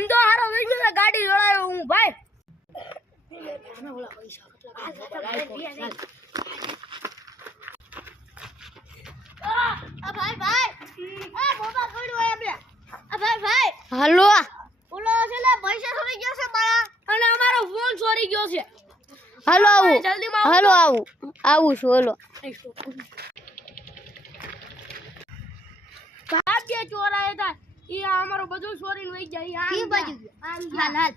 ધંધો હારો થઈ ગયો ગાડી જોડાયો હું ભાઈ હાલો ઓલો છે ને પૈસા ચોરી ગયો છે મારા અને અમારો ફોન ચોરી ગયો છે હાલો આવું જલ્દી માં હાલો આવું છું હાલો ભાગ્ય ચોર આયા હતા ઈ અમારો બધું ચોરીને વઈ જાય કી બાજુ હાલ હાલ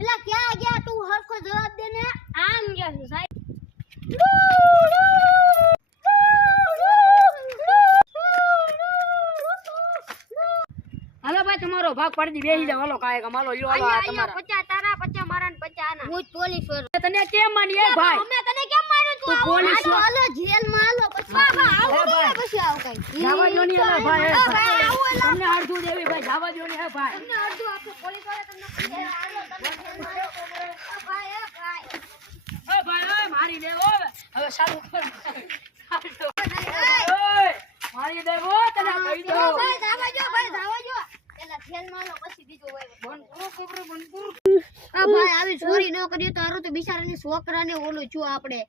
એલા ક્યાં ગયા તું હરખો જવાબ દે ને આમ ગયા છે સાહેબ હાલો ભાઈ તમારો ભાગ પડી બેસી જાવ હાલો કાય કમાલો લ્યો હાલો આ તમારા 50 તારા 50 મારા ને 50 આના હું પોલીસ તને કેમ માની એ ભાઈ અમે તને કેમ માર્યું તું પોલીસ હાલો જેલ માં હાલો પછી પછી આવ કઈ જાવા દો ની હાલો ભાઈ આવું તમને અડધું દેવી ભાઈ જાવા દો ની હે ભાઈ તમને અડધું આપણે પોલીસ વાળા તમને હાલો તમે જેલ માં ભાઈ એ ભાઈ ઓય મારી દે ઓય હવે ચાલુ કર ઓય મારી દે ઓ તને કહી દો ભાઈ જાવા જો પેલા જેલ માં હાલો પછી બીજો હોય આ ભાઈ આવી ચોરી ન કરીએ તો હારું તો બિચારાની છોકરાને ઓલું છું આપણને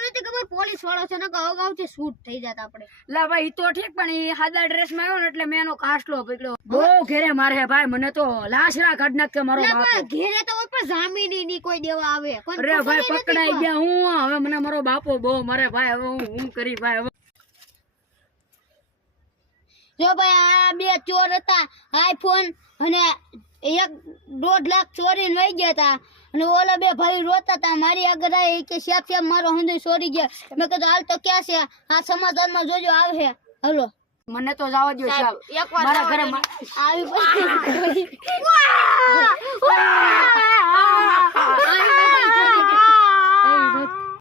નથી ખબર પોલીસ વાળો છે ને કે અગાઉથી શૂટ થઈ જાત આપણે લા ભાઈ ઈ તો ઠીક પણ ઈ સાદા ડ્રેસ માં આવ્યો ને એટલે મેં એનો કાસલો પકડ્યો બહુ ઘેરે મારે ભાઈ મને તો લાશરા કાઢ નાખે મારો લા બાપ પણ ઘેરે તો ઉપર જામીની ની કોઈ દેવા આવે કોઈ અરે ભાઈ પકડાઈ ગયા હું હવે મને મારો બાપો બહુ મરે ભાઈ હવે હું કરી ભાઈ હવે જો ભાઈ આ બે ચોર હતા આઈફોન અને 1.5 લાખ ચોરીને વહી ગયા હતા અને ઓલા બે ભાઈ રોતા હતા મારી આગળ આવી કે શેપ મારો હંધુ ચોરી ગયા મેં કીધું હાલ તો ક્યાં છે આ સમાધાનમાં જોજો આવે હાલો મને તો જવા દો ચાલ મારા ઘરે આવી